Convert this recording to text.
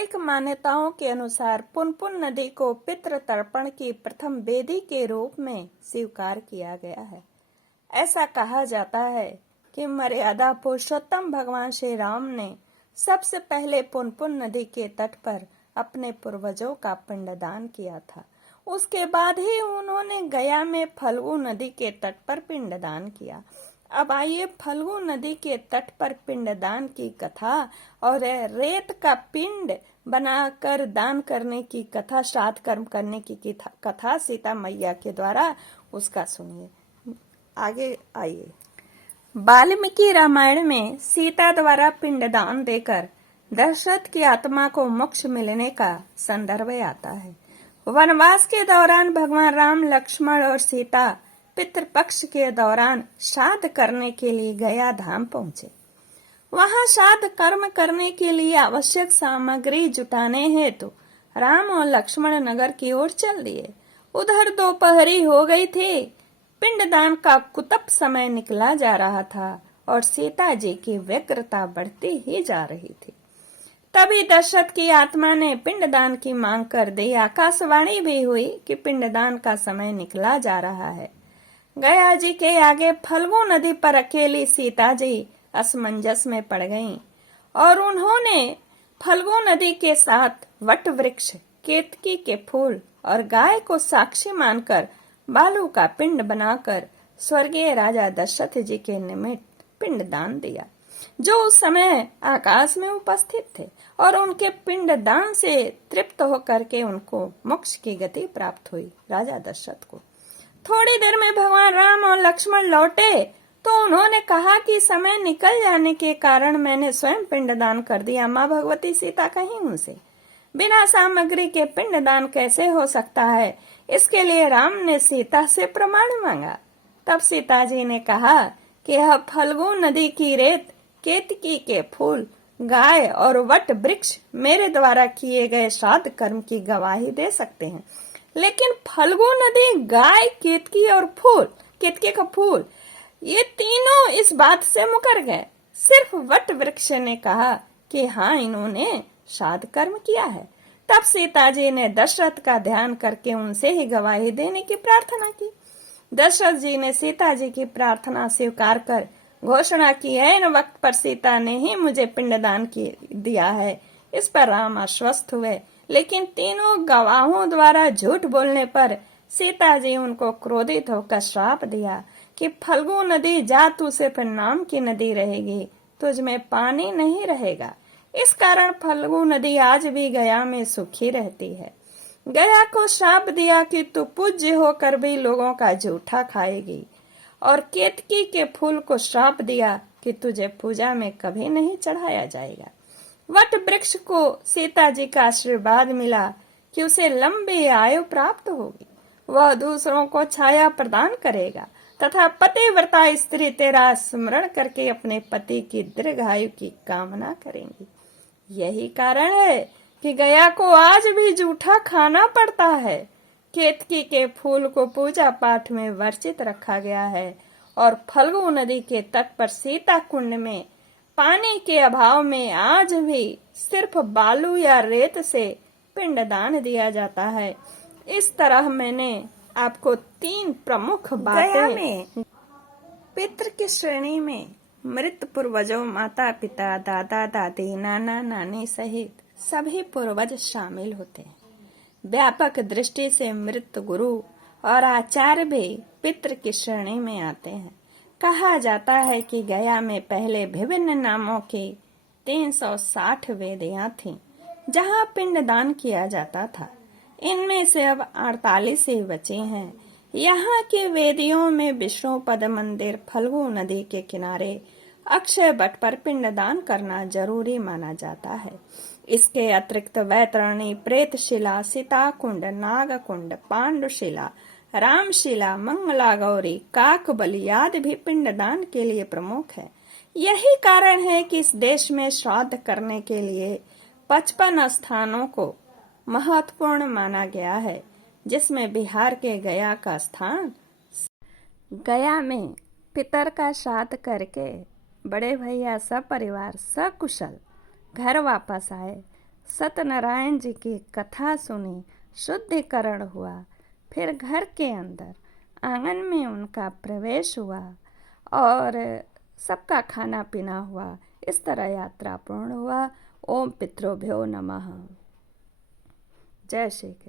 पौराणिक मान्यताओं के अनुसार पुनपुन नदी को पितृ तर्पण की प्रथम वेदी के रूप में स्वीकार किया गया है। ऐसा कहा जाता है कि मर्यादा पुरुषोत्तम भगवान श्री राम ने सबसे पहले पुनपुन नदी के तट पर अपने पूर्वजों का पिंडदान किया था। उसके बाद ही उन्होंने गया में फल्गु नदी के तट पर पिंडदान किया। अब आइए फल्गु नदी के तट पर पिंडदान की कथा और रेत का पिंड बनाकर दान करने की कथा, श्राद्ध कर्म करने की कथा सीता मैया के द्वारा उसका सुनिए। आगे आइए। वाल्मीकि रामायण में सीता द्वारा पिंडदान देकर दशरथ की आत्मा को मोक्ष मिलने का संदर्भ आता है। वनवास के दौरान भगवान राम, लक्ष्मण और सीता पितृपक्ष के दौरान श्राद्ध करने के लिए गया धाम पहुंचे। वहां श्राद्ध कर्म करने के लिए आवश्यक सामग्री जुटाने हेतु राम और लक्ष्मण नगर की ओर चल दिए। उधर दोपहरी हो गई थी। पिंडदान का कुतप समय निकला जा रहा था और सीता जी की व्यग्रता बढ़ती ही जा रही थी। तभी दशरथ की आत्मा ने पिंडदान की मांग कर दी। आकाशवाणी भी हुई कि पिंडदान का समय निकला जा रहा है। गया जी के आगे फल्गु नदी पर अकेली सीता जी असमंजस में पड़ गईं और उन्होंने फल्गु नदी के साथ वट वृक्ष, केतकी के फूल और गाय को साक्षी मानकर बालू का पिंड बनाकर स्वर्गीय राजा दशरथ जी के निमित्त पिंडदान दिया, जो उस समय आकाश में उपस्थित थे, और उनके पिंडदान से तृप्त होकर के उनको मोक्ष की गति प्राप्त हुई। राजा दशरथ को थोड़ी देर में भगवान राम और लक्ष्मण लौटे तो उन्होंने कहा कि समय निकल जाने के कारण मैंने स्वयं पिंडदान कर दिया। माँ भगवती सीता कहीं उनसे, बिना सामग्री के पिंडदान कैसे हो सकता है? इसके लिए राम ने सीता से प्रमाण मांगा। तब सीता जी ने कहा कि यह फल्गु नदी की रेत, केतकी के फूल, गाय और वट वृक्ष मेरे द्वारा किए गए श्राद्ध कर्म की गवाही दे सकते हैं, लेकिन फल्गु नदी, गाय, केतकी और फूल, केतके का फूल, ये तीनों इस बात से मुकर गए। सिर्फ वट वृक्ष ने कहा कि हाँ, इन्होंने श्राद्ध कर्म किया है। तब सीता जी ने दशरथ का ध्यान करके उनसे ही गवाही देने की प्रार्थना की। दशरथ जी ने सीता जी की प्रार्थना स्वीकार कर घोषणा की, ऐन वक्त पर सीता ने ही मुझे पिंडदान दिया है। इस पर राम आश्वस्त हुए, लेकिन तीनों गवाहों द्वारा झूठ बोलने पर सीता जी उनको क्रोधित होकर श्राप दिया कि फल्गु नदी जा, तू सिर्फ नाम की नदी रहेगी, तुझ में पानी नहीं रहेगा। इस कारण फल्गु नदी आज भी गया में सूखी रहती है। गया को श्राप दिया कि तू पूज्य होकर भी लोगों का जूठा खाएगी, और केतकी के फूल को श्राप दिया कि तुझे पूजा में कभी नहीं चढ़ाया जाएगा। वट वृक्ष को सीता जी का आशीर्वाद मिला कि उसे लंबी आयु प्राप्त होगी, वह दूसरों को छाया प्रदान करेगा तथा पतिव्रता स्त्री तेरा स्मरण करके अपने पति की दीर्घायु की कामना करेंगी। यही कारण है कि गया को आज भी जूठा खाना पड़ता है। केतकी के फूल को पूजा पाठ में वर्जित रखा गया है और फल्गु नदी के तट पर सीता कुंड में पानी के अभाव में आज भी सिर्फ बालू या रेत से पिंडदान दिया जाता है। इस तरह मैंने आपको 3 प्रमुख बातें पितृ की श्रेणी में मृत पूर्वजों, माता पिता, दादा दादी, नाना नानी सहित सभी पूर्वज शामिल होते हैं। व्यापक दृष्टि से मृत गुरु और आचार्य भी पितृ की श्रेणी में आते हैं। कहा जाता है कि गया में पहले विभिन्न नामों की 360 वेदियां थीं, जहां पिंडदान किया जाता था। इनमें से अब 48 ही बची हैं। यहाँ की वेदियों में विष्णु पद मंदिर, फल्गु नदी के किनारे अक्षय वट पर पिंडदान करना जरूरी माना जाता है। इसके अतिरिक्त वैतरणी, प्रेतशिला, सीताकुंड, नागकुंड, पांडुशिला, रामशिला, मंगला गौरी, काकबली आदि भी पिंडदान के लिए प्रमुख है। यही कारण है कि इस देश में श्राद्ध करने के लिए 55 स्थानों को महत्वपूर्ण माना गया है, जिसमें बिहार के गया का स्थान। गया में पितर का श्राद्ध करके बड़े भैया सब परिवार सकुशल घर वापस आए। सत्यनारायण जी की कथा सुनी, शुद्धिकरण हुआ। फिर घर के अंदर आंगन में उनका प्रवेश हुआ और सबका खाना पीना हुआ। इस तरह यात्रा पूर्ण हुआ। ओम पितृभ्यो नमः। जय श्री कृष्ण।